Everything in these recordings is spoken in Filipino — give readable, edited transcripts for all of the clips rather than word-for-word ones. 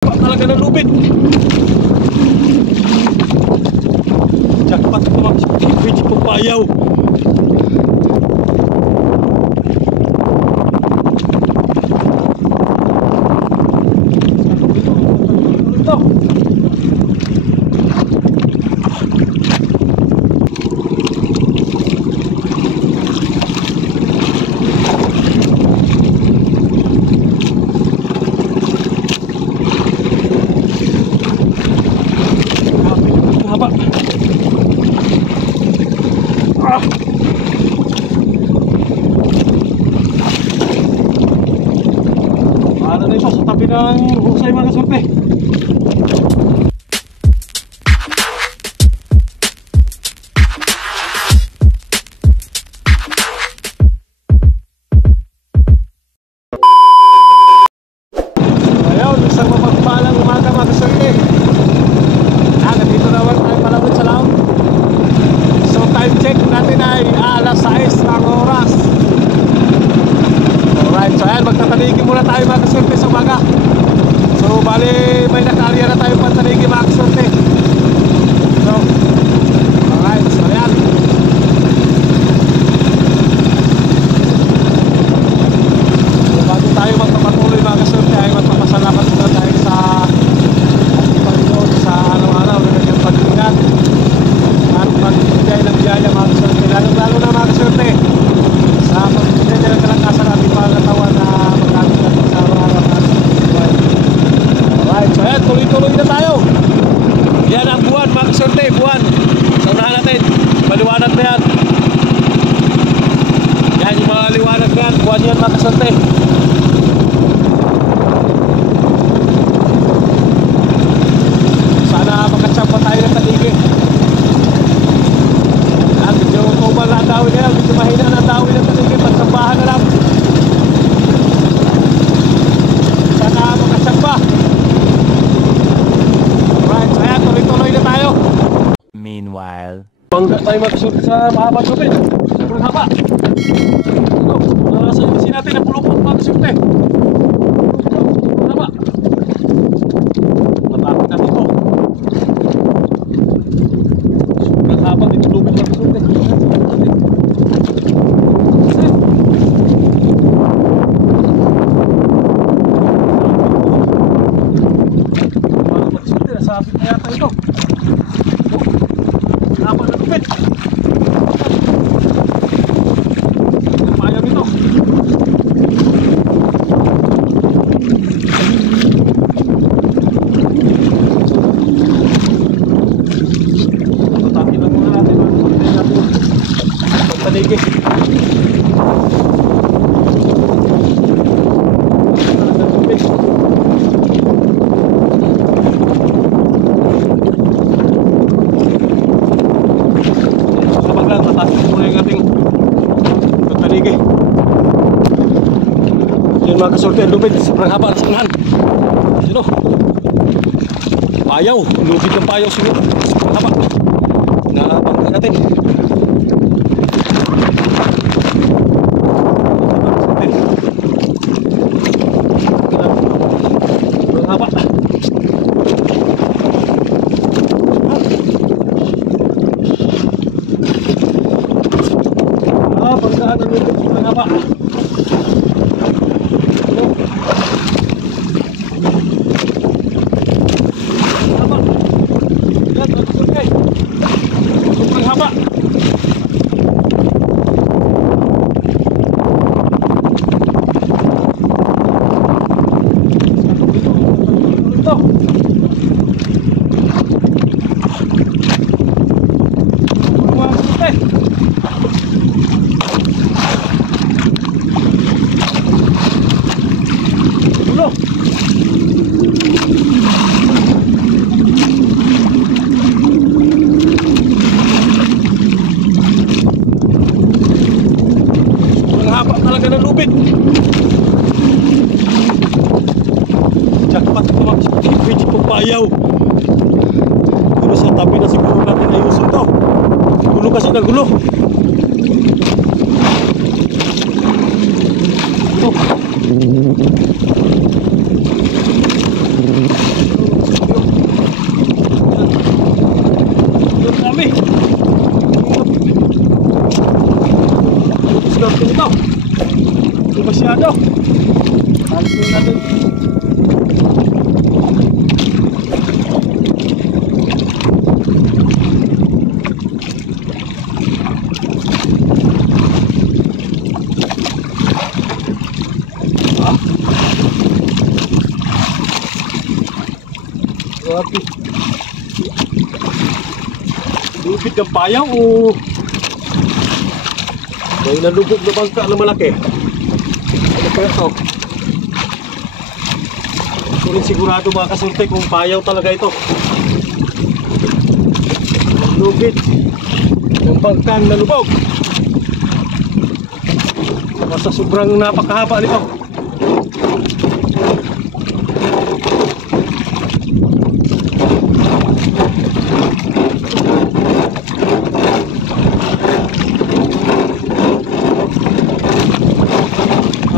Talaga ng lupit. Jackpot ito mga pwede pong payaw. Ito haba. Para na ito sa tabi ng husay mga kasurte. Ayun, isang mapagpalang umaga mga kasurte. Nandito naman tayo malapit sa laot. So time check natin ay alas 6 ang oras. Alright, so ayan, magtataligi muna tayo mga kasurte sa umaga. So bali may nakarya na tayo pantaligi mga kasurte. So alright, so ayan. So bago tayo magpapatuloy mga kasurte ay magpapasalamat muna tayo sa Panginoon sa araw-araw na kanyang pag-ingat at pagbibigay ng biyaya mga kasurte, lalo na mga kasurte sa pagbibigay niya ng kalakasan at ating pangatawan na magamit natin sa araw-araw na buhay. Alright, so ayan, tuloy-tuloy na tayo. Yan ang buwan mga kasurte, buwan. Sa unahan natin, maliwanag na yan. Yan yung mga liwanag na yan, buwan yan mga kasurte. Makachamba tayo ng taligi. Medyo tumal na ang dawin na lang, medyo mahina na ang dawin ng taligi. Pagsambahan na lang. Sana makachamba. Alright, so ayan, tuloy-tuloy na tayo. Meanwhile, Bangga tayo magkasunod sa mahabang lupit. Sobrang haba. Sa ibisin natin ang pulupot mga kasunod. Sobrang haba. Matapin natin ito. Sobrang haba dito lupit mga kasunod. Mga kasunod, nasabit na yata ito. Haba na lupit. Payang ito. Tatakin lang muna natin. Pagtayin natin. Pagtaligi. Tatakin muna yung ating pagtaligi. Yun mga kasurte, lupit. Sobrang haba sa unahan. Sino? Payaw. Lupit ng payaw siguro. Sobrang haba. Nabangga natin. Sobrang haba. Banggaan ng lupit. Sobrang haba. Sobrang haba. Ito. Talaga ng lupit. Jackpot ito mga pwede pong payaw. Pero sa tabi na siguro natin ayusin ito. Gulo kasi na gulo. Ito. Grabe. Lubid ng payaw o may nalubog na bangka na malaki. Ano kaya ito? Ito rin sigurado mga kasurte kung payaw talaga ito. Lubid ng bangkang nalubog. Basta sobrang napakahaba nito.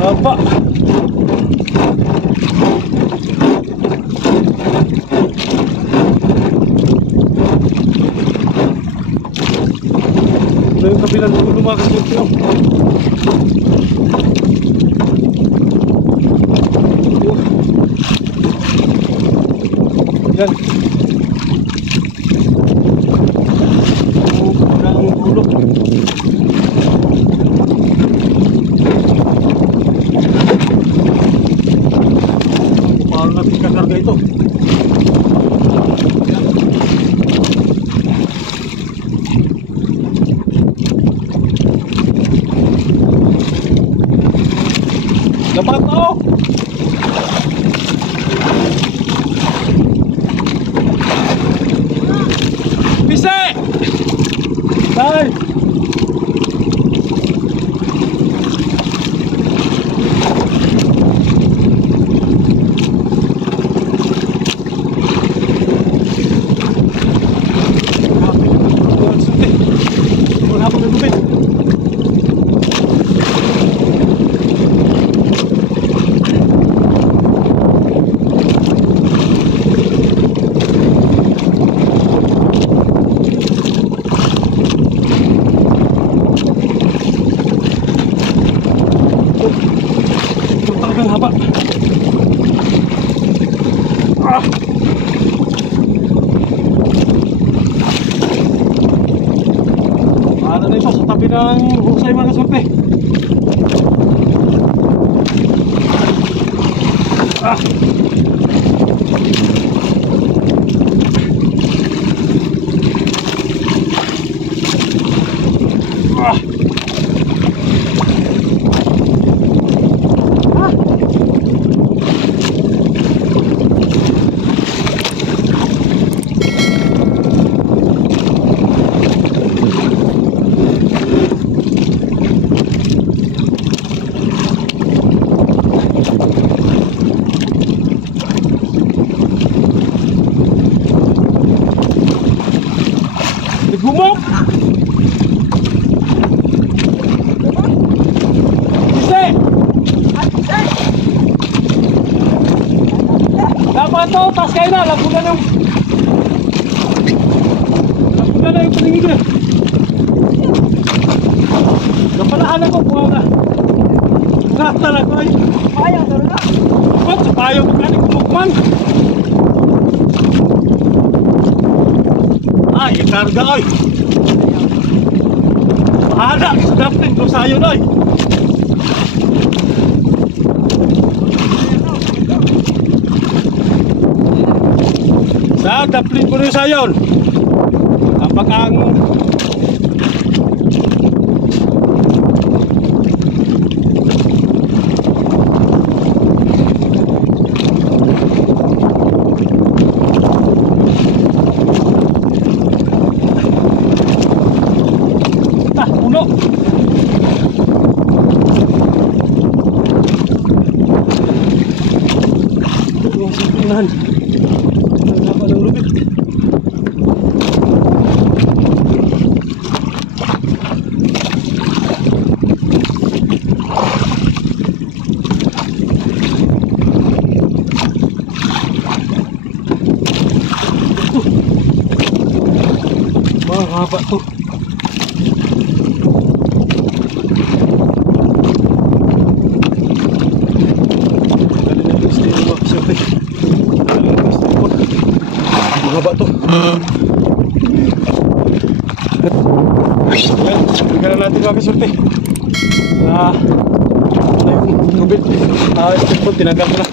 Haba. Ito yung kabilang dulo mga kasurte. Yan. Ang dulo. Paano natin kakarga ito? Yan. Dapat to! Pise! Dahil! Wala pa ng lubid. Ang haba. Ah. Ano na ito sa tabi ng husay mga kasurte. Ah. Ah. Gumok! Ise! Dapat to, tas kayo na, labunan yung paningin niya. Napalaan ako, buha na. Buha talaga ay. Payaw talaga. Ba't sa payaw magkani kumukman? Ay, ikarga oy. Bahala sa daplin kung sayo na oy. Sa daplin ko rin sayon. Kapag ang puno. Yung simpunan. Wala pa ng lubid. Mahaba to. Mahaba to. Bigyan na natin mga kasurte. Yung lubid. Step po, tinanggal ko na.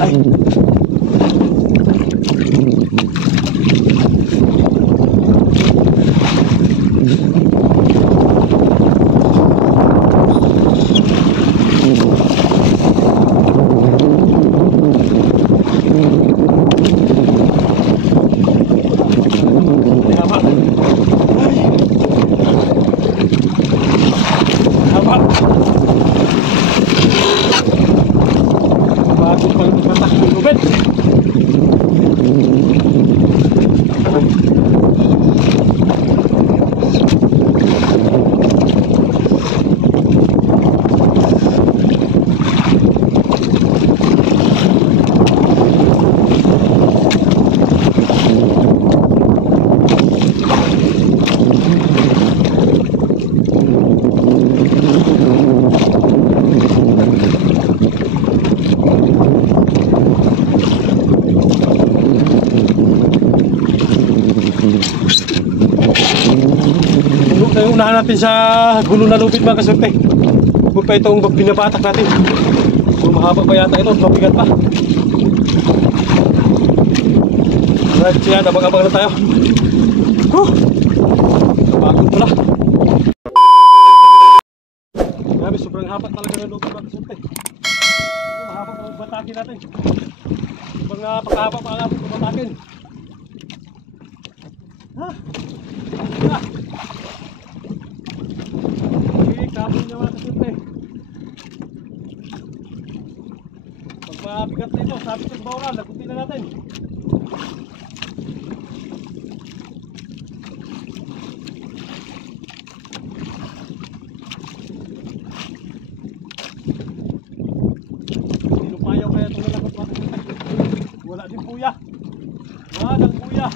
Ay. Unahan natin sa gulo na lubid mga kasurte. Huwag pa itong binabatak natin. So mahaba pa yata ito, mabigat pa. Alright, siya, abang-abang na tayo. Napagod pala. Grabe, sobrang haba talaga ng lubid mga kasurte. Mahaba pa batakin natin. Sobrang pakahaba pa ang ating batakin. Kapon niya mga kasurte. Pag mabigat na ito, sabi ko sa bawral, lagutin na natin. Sinupayaw kaya itong nalagot mga kasurte. Wala din puya. Walang puya.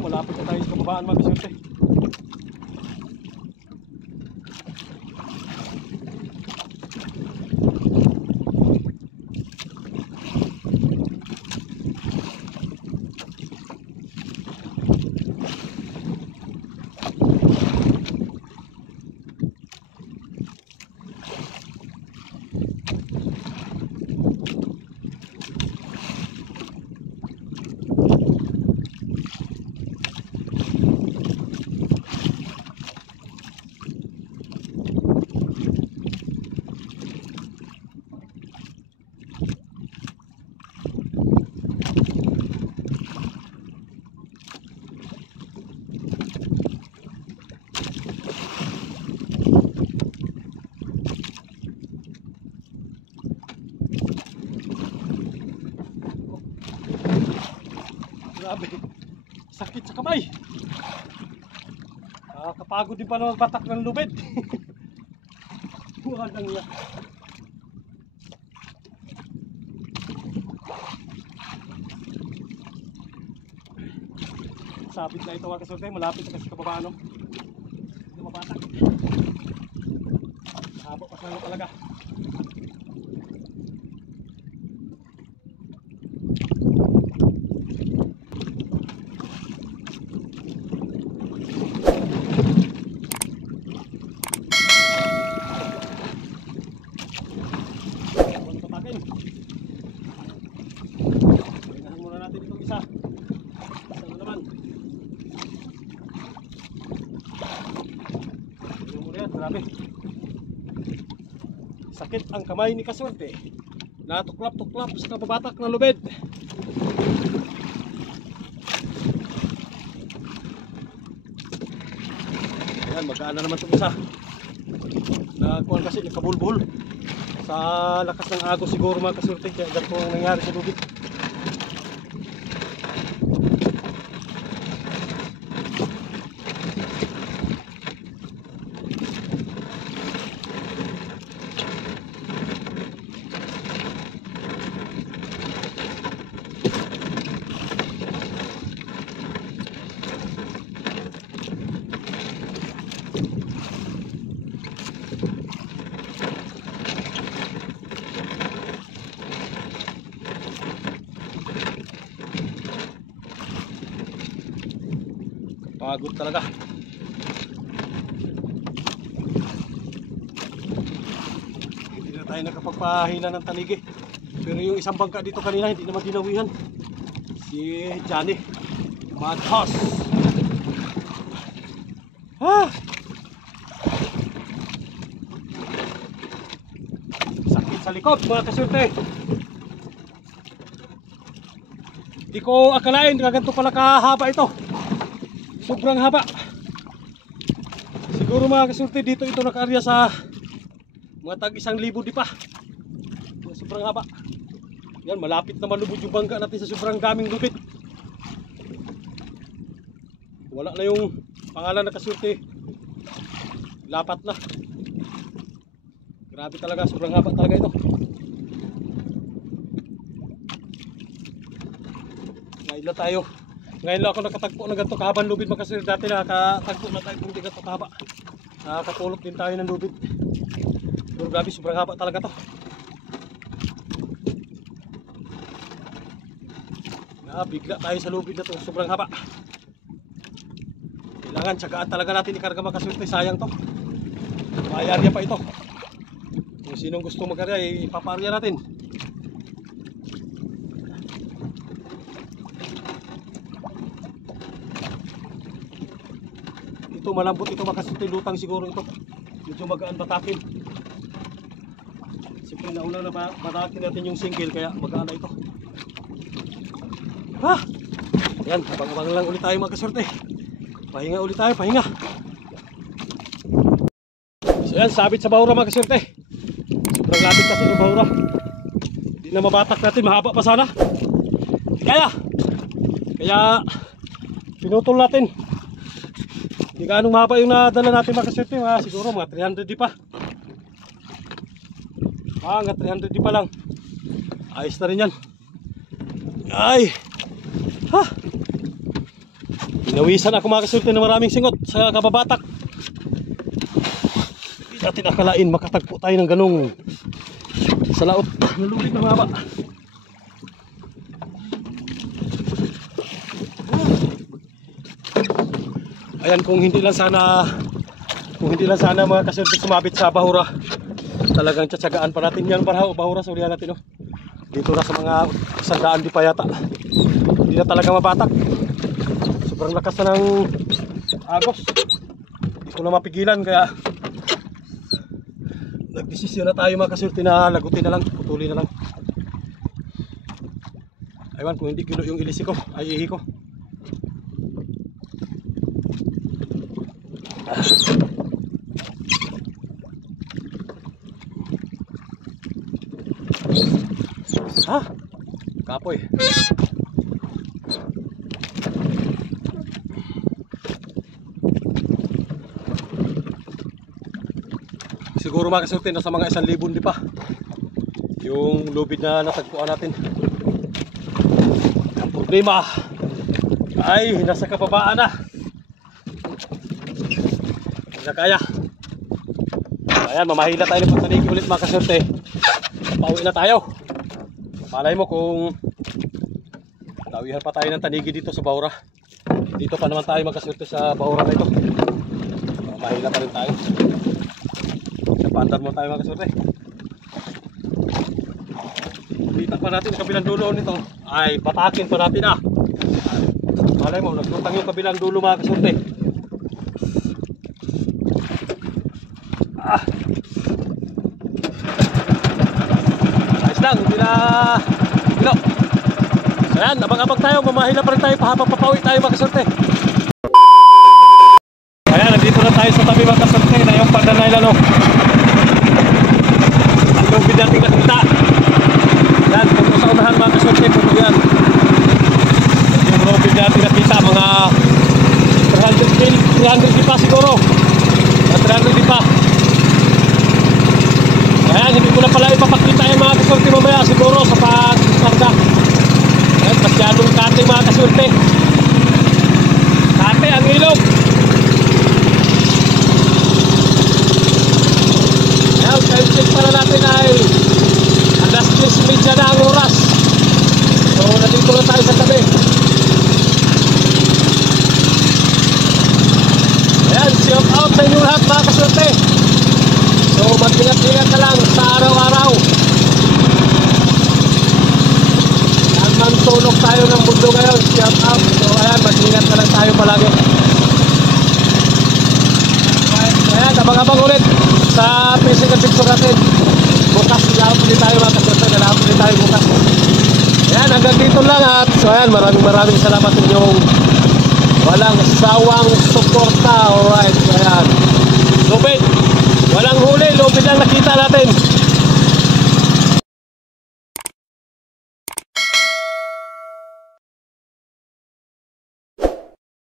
Malapit na tayo sa kababaan mga kasurte. Grabe, sakit sa kamay. Kapagod din pa na magbatak ng lubid. Walang yan. Sabit na ito mga kasurte, malapit na kasi kababaan, no? Hindi mabatak. Haba pa sana talaga. Grabe. Sakit ang kamay ni Kasurte. Natuklap-tuklap sa kababatak na lubid. Ayan, magaan na naman itong isa. Nagkuhan kasi nakabulbul. Sa lakas ng agos siguro mga Kasurte. Kaya ganito ang nangyari sa lubid. Pagod talaga. Hindi na tayo nakapagpahila ng tanigi. Pero yung isang bangka dito kanina hindi naman dinawihan. Si Johnny Madhouse. Sakit sa likod mga kasurte. Hindi ko akalain ganito pala kahaba ito. Sobrang haba. Siguro mga kasurte dito ito naka-area sa mga tag 1,000 di pa. Sobrang haba. Yan, malapit na malubog yung bangka natin sa sobrang daming lubid. Wala na yung pangalan na kasurte. Lapat na. Grabe talaga, sobrang haba talaga ito. Ngayon na tayo. Ngayon lang ako nakatagpo ng ganito kahabang lubid mga kasurte. Dati nakatagpo na tayo kung di ganito kahaba. Nakakatulog din tayo ng lubid. Pero grabe, sobrang haba talaga to. Bigla tayo sa lubid na to, sobrang haba. Kailangan tsagaan talaga natin ikarga mga kasurte, sayang to. Mayarya pa ito. Kung sinong gusto mag-arya, ipaparya natin. Ito malambot ito mga kasurte, lutang siguro ito. Medyo magaan batakin. Siyempre nauna na batakin natin yung single, kaya magaan na ito. Yan, abang-abang lang ulit tayo mga kasurte. Pahinga ulit tayo, pahinga. So yan, sabit sa bahura mga kasurte. Sobrang lapit kasi ng bahura. Hindi na mabatak natin, mahaba pa sana. Kaya pinutol natin. Hindi ganong mahaba yung nadala natin mga kasurte. Siguro mga 300 di pa. Hanggang 300 di pa lang. Ayos na rin yan. Ay! Pinawisan ako mga kasurte na maraming singot sa kababatak. Hindi natin akalain makatagpo tayo ng ganong sa laot. Nalulid na mahaba. Ayan, kung hindi lang sana mga kasurte sumabit sa bahura, talagang tsatsagaan pa natin yan para bahura sa ulihan natin. Dito na sa mga 100 di pa yata. Hindi na talaga mabatak. Sobrang lakas na ng agos. Hindi ko na mapigilan, kaya nagdesisyon na tayo mga kasurte na lagutin na lang, putulin na lang. Aywan, kung hindi kilo yung ilisi ko, ay ihi ko. Kapoy. Siguro mga kasurte nasa mga 1,000 di pa yung lubid na natagpuan natin. Ang problema ay nasa kababaan na. Hindi na kaya. Ayan, mamahila tayo ng pantanigi ulit mga kasurte. Pauwi na tayo. Malay mo kung nawihan pa tayo ng tanigi dito sa bahura. Dito pa naman tayo magkasurte sa bahura na ito. Mahila pa rin tayo. Napandar mo tayo magkasurte. Dito pa natin yung kabilang dulo nito. Ay, batakin pa natin . Malay mo, naglutang yung kabilang dulo mga kasurte. Ayos lang, hindi na bilo. Ayan, abang-abang tayo, mamahila pa rin tayo, papapawi tayo mga kasurte. Ayan, nandito na tayo sa tabi mga kasurte na yung Pandanay Lalo. Ang lubid nating nakita. Ayan, kung sa unahan mga kasurte, kung yan. Yung lubid nating nakita, mga 300 di pa siguro. 300 di pa. Ayan, hindi ko na pala ipapakita yung mga kasurte mamaya siguro sa pagkarga. Ayan, masyadong kate mga kasurte. Kate ang ilog. Ayan, time check pala natin ay alas 10:30 na ang oras. So, nandito na tayo sa tabi. mga kaswerte. So mag-ingat-ingat ka lang sa araw-araw. Sulok tayo ng mundo ngayon, shout out. So ayan, mag-ingat na lang tayo palagi. Ayan, abang-abang ulit sa physical picture natin. Bukas, lahat ulit tayo mga kaswerte, lahat ulit tayo bukas. Ayan, hanggang dito lang at so ayan, maraming salamat sa inyong walang sawang suporta. Alright, ayan.